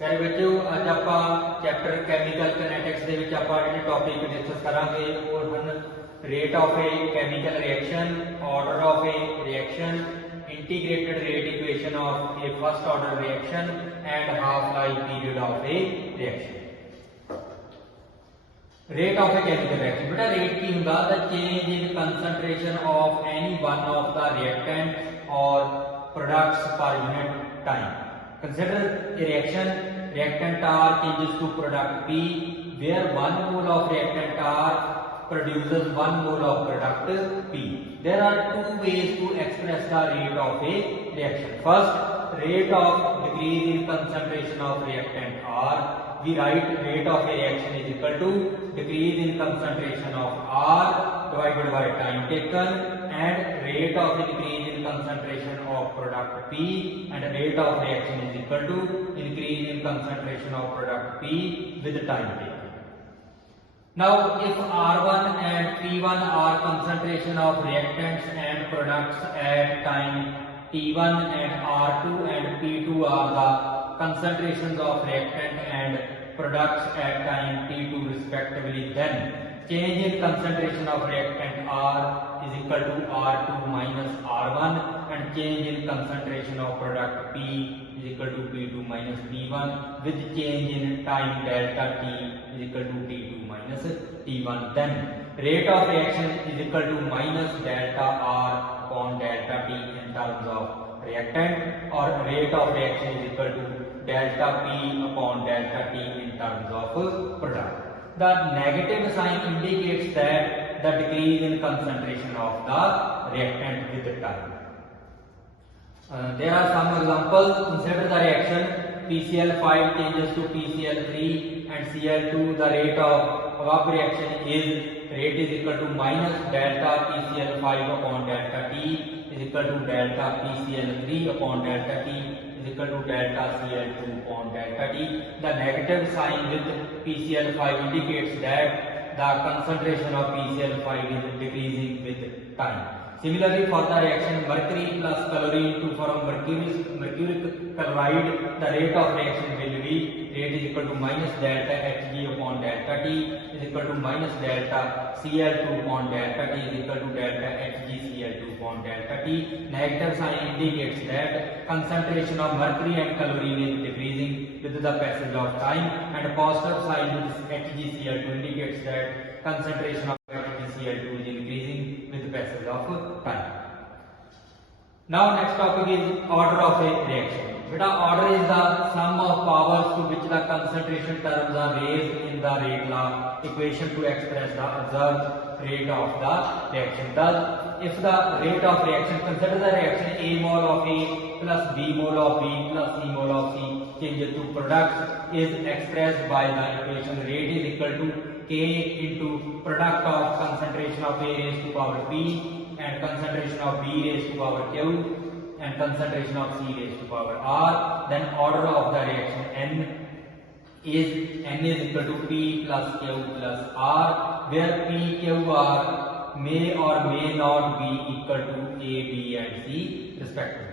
प्यारे बच्चों अज आप चैप्टर कैमिकल कैनेटिक्स के टॉपिक डिस्कस करांगे और हम rate of a chemical reaction, order of a reaction, integrated rate equation of a first order reaction and half life period of a reaction. Rate of a chemical reaction बेटा rate की होगा the change in concentration of any one of the reactant और products per unit time. Consider a reaction, reactant R changes to product P, where 1 mole of reactant R produces 1 mole of product P. There are two ways to express the rate of a reaction. First, rate of decrease in concentration of reactant R. We write rate of a reaction is equal to decrease in concentration of R divided by time taken, and rate of increase in concentration of product P, and rate of reaction is equal to increase in concentration of product P with time taken. Now if R1 and P1 are concentration of reactants and products at time T1, and R2 and P2 are the concentrations of reactant and products at time T2 respectively, then change in concentration of reactant R is equal to R2 minus R1, and change in concentration of product P is equal to P2 minus P1 with change in time delta T is equal to T2 minus T1. Then rate of reaction is equal to minus delta R upon delta T in terms of reactant, or rate of reaction is equal to delta P upon delta T in terms of product. The negative sign indicates that the decrease in concentration of the reactant with time. There are some examples. Consider the reaction PCl5 changes to PCl3 and Cl2. The rate of above reaction is equal to minus delta PCl5 upon delta T is equal to delta PCl3 upon delta T is equal to delta Cl2 upon delta T. The negative sign with PCl5 indicates that the concentration of PCl5 is decreasing with time. Similarly, for the reaction mercury plus chlorine to form mercuric chloride, the rate of reaction will be rate is equal to minus delta Hg upon delta T is equal to minus delta Cl2 upon delta T is equal to delta HgCl2 upon delta T. Negative sign indicates that concentration of mercury and chlorine is decreasing with the passage of time, and positive sign with HgCl2 indicates that concentration of HgCl2 is increasing with the passage of time. Now next topic is order of a reaction. Beta order is the sum of powers to which the concentration terms are raised in the rate law equation to express the observed rate of the reaction. Thus, if the rate of reaction, consider the reaction A mole of A plus B mole of B plus C mole of C changes to product is expressed by the equation rate is equal to K into product of concentration of A raised to power P and concentration of B raised to power Q and concentration of C raised to power R. Then order of the reaction N is equal to P plus Q plus R, where P, Q, R may or may not be equal to A, B and C respectively.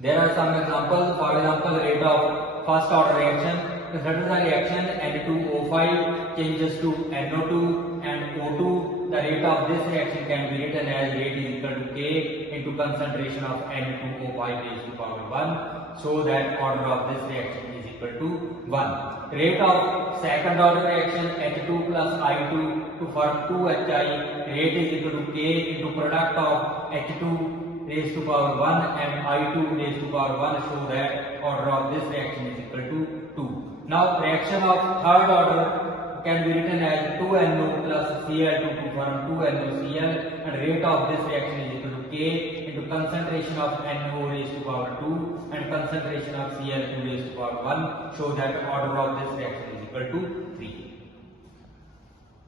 There are some examples. For example, rate of first order reaction. Consider the reaction N2O5 changes to NO2 and O2. The rate of this reaction can be written as rate is equal to K into concentration of N2O5 raised to power 1, so that order of this reaction is equal to 1. Rate of second order reaction H2 plus I2 to form 2HI, rate is equal to K into product of H2 raised to power 1 and I2 raised to power 1, so that order of this reaction is equal to 2. Now reaction of third order can be written as 2NO plus Cl2 to form 2NOCl, and rate of this reaction is equal to K into concentration of NO raised to power 2 and concentration of Cl2 raised to power 1, so that order of this reaction is equal to 3.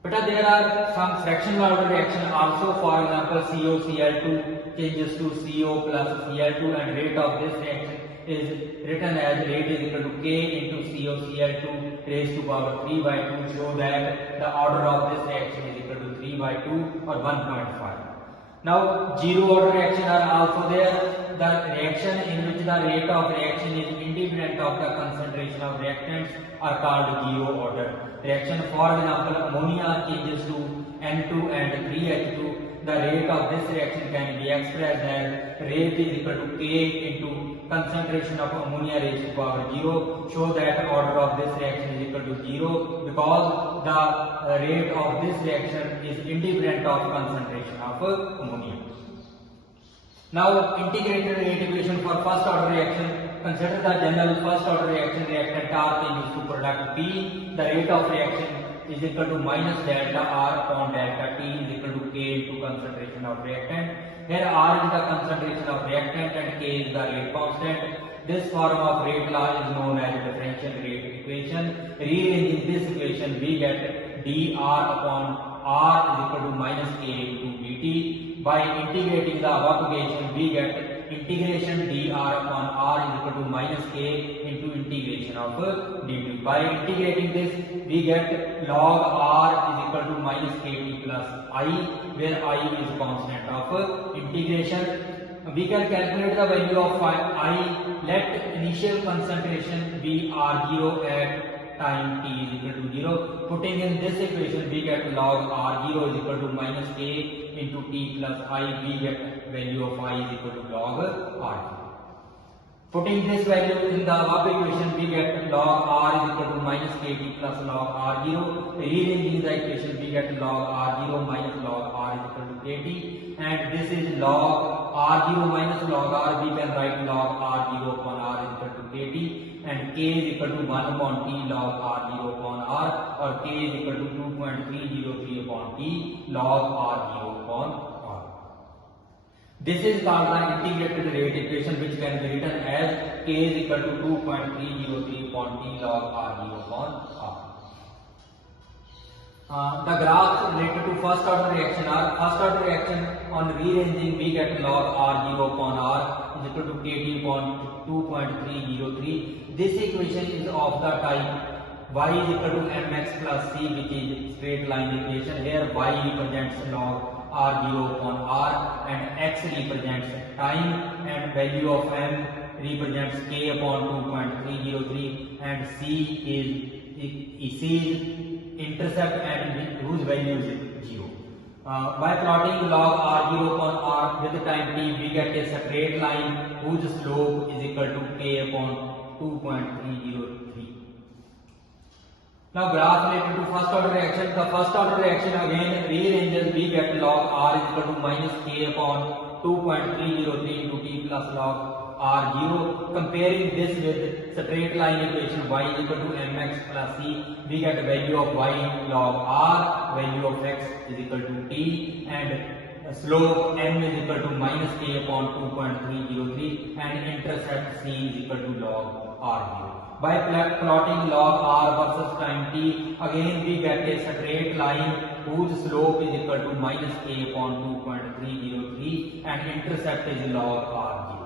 But there are some fractional order reaction also. For example, COCl2 changes to CO plus Cl2, and rate of this reaction is written as rate is equal to K into COCl2 raised to power 3 by 2, so that the order of this reaction is equal to 3 by 2 or 1.5. Now zero order reaction are also there. The reaction in which the rate of reaction is independent independent of the concentration of reactants are called zero order reaction. For example, ammonia changes to N2 and 3H2. The rate of this reaction can be expressed as rate is equal to K into concentration of ammonia raised to power 0. Show that order of this reaction is equal to 0 because the rate of this reaction is independent of concentration of ammonia. Now, integrated rate equation for first order reaction. Consider the general first order reaction reactant R changes to product P. The rate of reaction is equal to minus delta R upon delta T is equal to K into concentration of reactant. Here R is the concentration of reactant and K is the rate constant. This form of rate law is known as differential rate equation. Rearranging this equation, we get dR upon R is equal to minus K into dt. By integrating the above equation, we get integration dr upon r is equal to minus k into integration of dt. By integrating this, we get log r is equal to minus kt plus I, where I is constant of integration. We can calculate the value of I. Let initial concentration be R0 at time t is equal to 0. Putting in this equation, we get log R0 is equal to minus k into t plus I. We get value of I is equal to log R0. Putting this value in the above equation, we get log R is equal to minus kt plus log R0. Rearranging the equation, we get log R0 minus log R is equal to kt. And this is log R0 minus log R. We can write log R0 upon R is equal to kt. And k is equal to 1 upon t log R0 upon R, or k is equal to 2.303 upon t log R0 upon R. This is called the integrated rate equation, which can be written as k is equal to 2.303 upon t log R0 upon R. The graphs related to first order reaction are first order reaction on rearranging, we get log R0 upon R is equal to kt upon 2.303. This equation is of the type y is equal to mx plus c, which is straight line equation. Here y represents log R0 upon R and x represents time, and value of m represents k upon 2.303, and c is intercept and whose value is 0. By plotting log R0 upon R with the time t, we get a straight line whose slope is equal to k upon 2.303. Now, graph related to first order reaction. The first order reaction again rearranges, we get log R is equal to minus k upon 2.303 into t plus log R0. Comparing this with straight line equation y is equal to mx plus c, we get value of y log R, value of x is equal to t, and slope m is equal to minus k upon 2.303, and intercept c is equal to log R0. By plotting log R versus time t, again we get a straight line whose slope is equal to minus k upon 2.303, and intercept is log R0.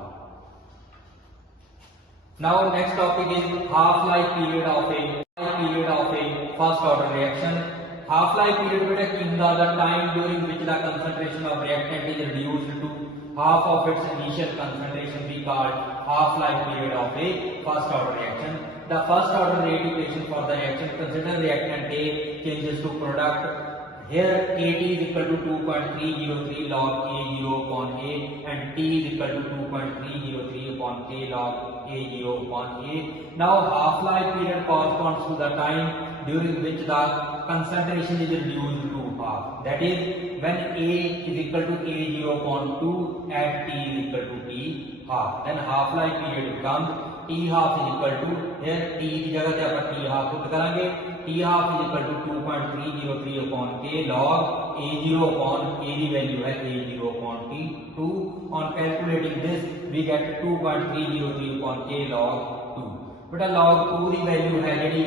Now, next topic is half-life period of a first order reaction. Half-life period is the time during which the concentration of reactant is reduced to half of its initial concentration. We call half-life period of a first order reaction. The first order rate equation for the reaction, consider reactant A changes to product. Here Kt is equal to 2.303 log A0 upon A, and T is equal to 2.303 upon K log A0 upon A. Now, half-life period corresponds to the time during which the concentration is reduced to half. That is, when A is equal to A0 upon 2 and T is equal to T half. Then half-life period becomes T half is equal to, here T की जगह पे अपन T half put करेंगे, T half is equal to 2.303 upon K log A0 upon A की value है A0 upon T 2. On calculating this, we get 2.303 upon K log 2. बेटा log 2 की value है ਜਿਹੜੀ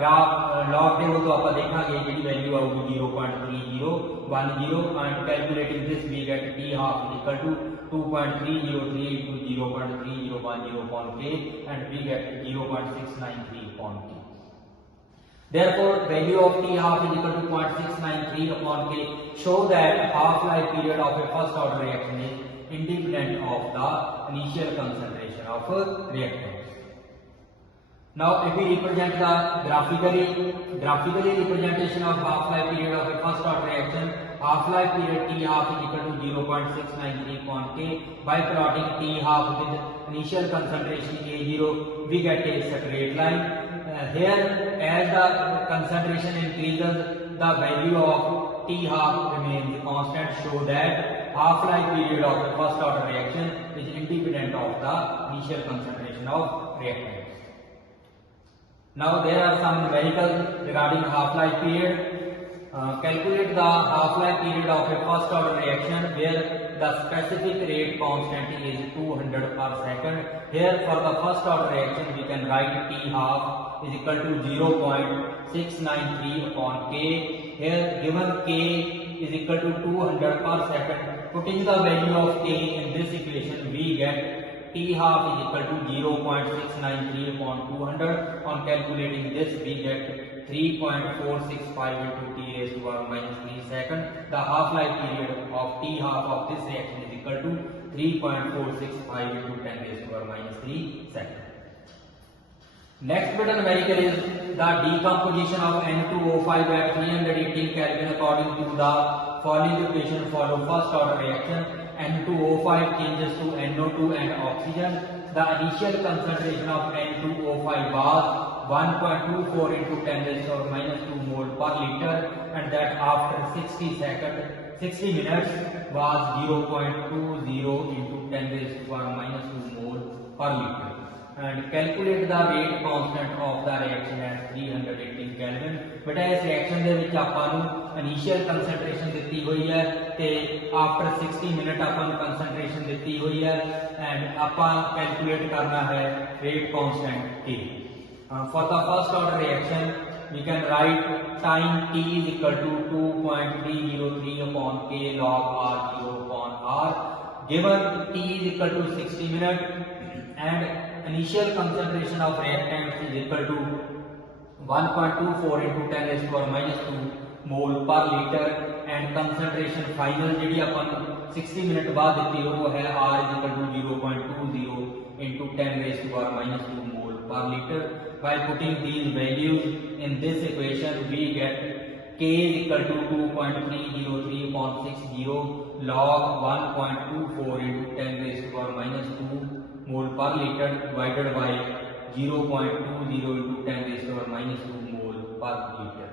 ग्राफ log ਦੇ वो तो ਆਪਾਂ ਦੇਖਾਂਗੇ ਜਿਹੜੀ value आऊगी 0.3010, and calculating this we get T half is equal to 2.303 into 0.3010 upon K, and we get 0.693 upon K. Therefore, value of T half is equal to 0.693 upon K. Show that half-life period of a first order reaction is independent of the initial concentration of reactants. Now if we represent the graphically representation of half-life period of a first order reaction, half-life period T half is equal to 0.693 upon K. By plotting T half with initial concentration A0, we get a straight line. Here as the concentration increases, the value of T half remains constant, show that half-life period of the first order reaction is independent of the initial concentration of reactant. Now there are some numericals regarding half-life period. Calculate the half-life period of a first order reaction where the specific rate constant is 200 per second. Here for the first order reaction we can write T half is equal to 0.693 upon K. Here given K is equal to 200 per second. Putting the value of K in this equation, we get T half is equal to 0.693 upon 200. On calculating this, we get 3.465 into T raised to power minus 3 second. The half-life period of T half of this reaction is equal to 3.465 into 10 raised to power minus 3 second. Next bit numerical is the decomposition of N2O5 at 318 Kelvin according to the following equation. Follow first order reaction. N2O5 changes to NO2 and oxygen. The initial concentration of N2O5 was 1.24 into 10 raised to power minus 2 mole per liter, and that after 60 minutes was 0.20 into 10 raised to power minus 2 mole per liter. And calculate the rate constant of the reaction at 318 Kelvin. बेटा इस reaction ਦੇ ਵਿੱਚ ਆਪਾਂ ਨੂੰ initial concentration ਦਿੱਤੀ ਹੋਈ ਹੈ ਤੇ ਆਫਟਰ 60 ਮਿੰਟ ਆਪਾਂ ਨੂੰ ਕਨਸੈਂਟ੍ਰੇਸ਼ਨ ਦਿੱਤੀ ਹੋਈ ਹੈ ਐਂਡ ਆਪਾਂ ਕੈਲਕੂਲੇਟ ਕਰਨਾ ਹੈ rate constant K. For the first order reaction we can write time T is equal to 2.303 upon K log R0 upon R. Given T is equal to 60 minutes and initial concentration of reactant is equal to 1.24 into 10 raised to power minus 2 mole per liter, and concentration final ਜਿਹੜੀ ਆਪਾਂ ਨੂੰ 60 minute ਬਾਅਦ ਦਿੱਤੀ ਉਹ ਹੈ R is equal to 0.20 into 10 raised to power minus 2 mole per liter. By putting these values in this equation, we get K is equal to 2.303 upon 60 log 1.24 into 10 raised to power minus 2 mole per liter divided by 0.20 into 10 raised to power minus 2 mole per liter.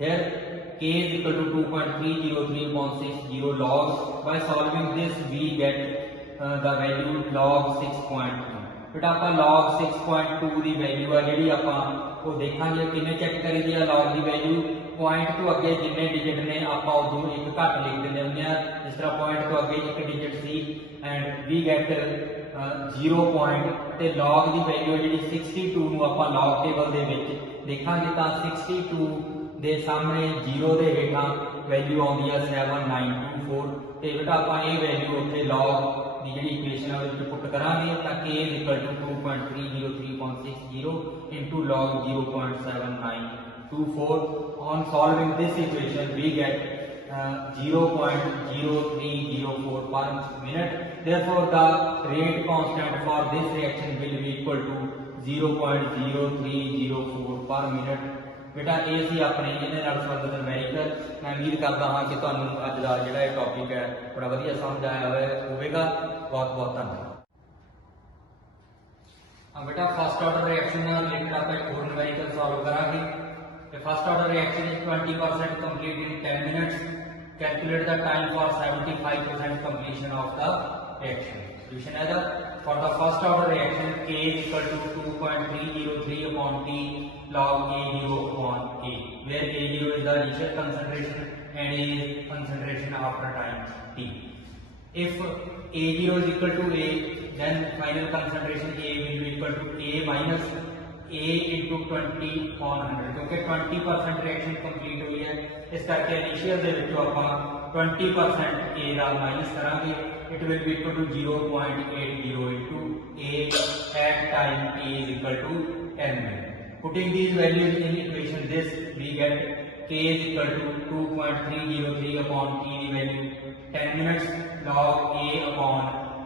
Here K is equal to 2.303 upon 60 log. By solving this we get the value log 6.2. बेटा ਆਪਾਂ log 6.2 ਦੀ value ਆ ਜਿਹੜੀ ਆਪਾਂ ਉਹ ਦੇਖਾਂਗੇ ਕਿਵੇਂ check ਕਰੀਦੀ ਆ log ਦੀ ਵੈਲਿਊ ਪੁਆਇੰਟ ਤੋਂ ਅੱਗੇ ਜਿੰਨੇ ਡਿਜਿਟ ਨੇ ਆਪਾਂ ਉਦੋਂ ਇੱਕ ਘੱਟ ਲਿਖ ਦਿੰਦੇ ਹੁੰਦੇ ਆ ਜਿਸ ਤਰ੍ਹਾਂ ਪੁਆਇੰਟ ਤੋਂ ਅੱਗੇ ਇੱਕ ਡਿਜਿਟ ਸੀ ਐਂਡ ਵੀ ਗੈਟ 0 ਪੁਆਇੰਟ ਤੇ log ਦੀ ਵੈਲਿਊ ਜਿਹੜੀ 62 ਨੂੰ ਆਪਾਂ log ਟੇਬਲ ਦੇ ਵਿੱਚ ਦੇਖਾਂਗੇ ਤਾਂ 62 ਦੇ ਸਾਹਮਣੇ 0 ਦੇ ਹੇਠਾਂ ਵੈਲਿਊ ਆਉਂਦੀ ਆ 7924 ਤੇ ਬੇਟਾ ਆਪਾਂ ਇਹ ਵੈਲਿਊ ਉੱਥੇ log ਦੀ ਜਿਹੜੀ ਇਕੁਏਸ਼ਨ ਆ ਉਹਦੇ ਵਿੱਚ ਪੁੱਟ ਕਰਾਂਗੇ ਤਾਂ K is equal to 2.303.60 into log 0.7924. On solving this equation we get 0.0304 per minute. Therefore the rate constant for this reaction will be equal to 0.0304 per minute. बेटा ਇਹ ਸੀ ਆਪਣੇ ਇਹਦੇ ਨਾਲ ਸੰਬੰਧਿਤ ਨੂਮੈਰੀਕਲ। ਮੈਂ ਉਮੀਦ ਕਰਦਾ ਹਾਂ ਕਿ ਤੁਹਾਨੂੰ ਅੱਜ ਦਾ ਜਿਹੜਾ ਇਹ ਟੌਪਿਕ ਹੈ ਬੜਾ ਵਧੀਆ ਸਮਝ ਆਇਆ ਹੋਵੇਗਾ। ਬਹੁਤ ਬਹੁਤ ਧੰਨਵਾਦ। बेटा फर्स्ट ऑर्डर रिएक्शन ਨਾਲ ਰਿਲੇਟਡ ਆਪਾਂ ਇੱਕ ਹੋਰ ਨੂਮੈਰੀਕਲ ਸੋਲਵ ਕਰਾਂਗੇ। The first order reaction is 20% complete in 10 minutes. Calculate the time for 75% completion of the reaction. Solution is for the first order reaction K is equal to 2.303 upon T log A0 upon K, where A0 is the initial concentration and A is concentration after time T. If A0 is equal to A, then final concentration A will be equal to A minus A into 20 upon 100 क्योंकि 20% reaction complete हुई है इस करके initial दे विचों आपां 20% A दा minus करांगे it will be equal to 0.80 into A at time T is equal to 10 minutes. Putting these values in equation this we get K is equal to 2.303 upon T the value 10 minutes log A upon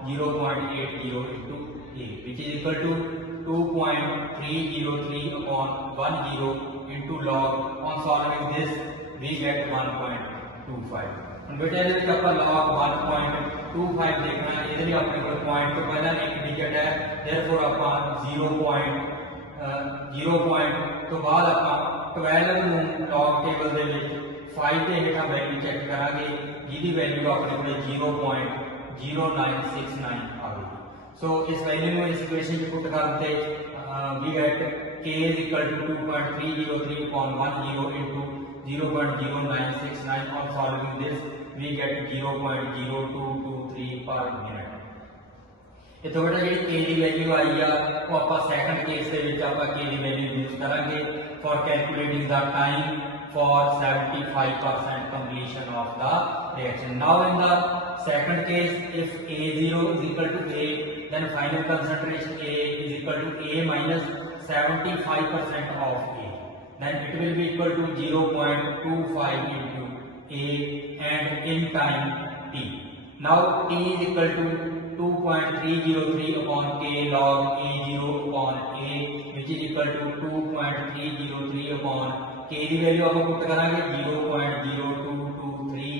0.80 into A which is equal to 2.303 upon 10 into log. On solving this we get 1.25. बेटा ये ਆਪਾਂ log 1.25 देखना है इधर ही अपने को point तो पहला एक डिजिट है देयरफॉर ਆਪਾਂ 0 पॉइंट तो बाद ਆਪਾਂ 12 ਨੂੰ log ਟੇਬਲ ਦੇ ਵਿੱਚ 5 ਦੇ ਹੇਠਾਂ ਵੈਲਿਊ ਚੈੱਕ ਕਰਾਂਗੇ ਜਿਹਦੀ ਵੈਲਿਊ ਆਪਣੇ ਕੋਲ 0.0969 ਆਵੇਗੀ सो इस वैल्यू में इस इक्वेशन को पुट करते we get k is equal to 2.303 upon 10 into 0.0969 on solving this we get 0.0223 per minute इतो बेटा जी k की वैल्यू आई आ वो आप सेकंड केस के विच आप k की वैल्यू यूज करेंगे for calculating the time for 75% completion of the reaction. Now in the second case, if A0 is equal to A, then final concentration A is equal to A minus 75% of A. Then it will be equal to 0.25 into A and in time T. Now T is equal to 2.303 upon K log A0 upon A, which is equal to 2.303 upon K की value आप put करांगे 0.0223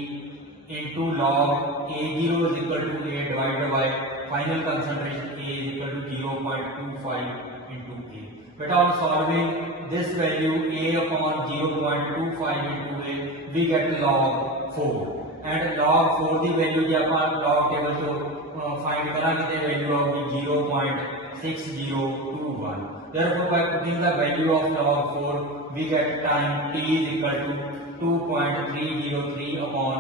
into log A0 is equal to A divided by final concentration A is equal to 0.25 into A. बेटा on solving this value A upon 0.25 into A we get log 4 and log 4 की value जो आप log table तो find करांगे तो value होगी 0.6021. Therefore by putting the value of log 4 we get time t is equal to 2.303 upon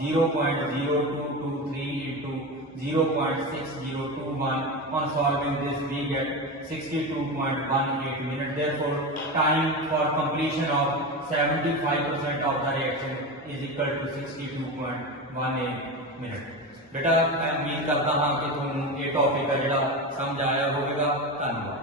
0.0223 into 0.6021. On solving this we get 62.18 minutes. Therefore time for completion of 75% of the reaction is equal to 62.18 minutes. बेटा मैं उम्मीद करता हाँ कि तुम ये topic का जो समझ आया होगा। धन्यवाद।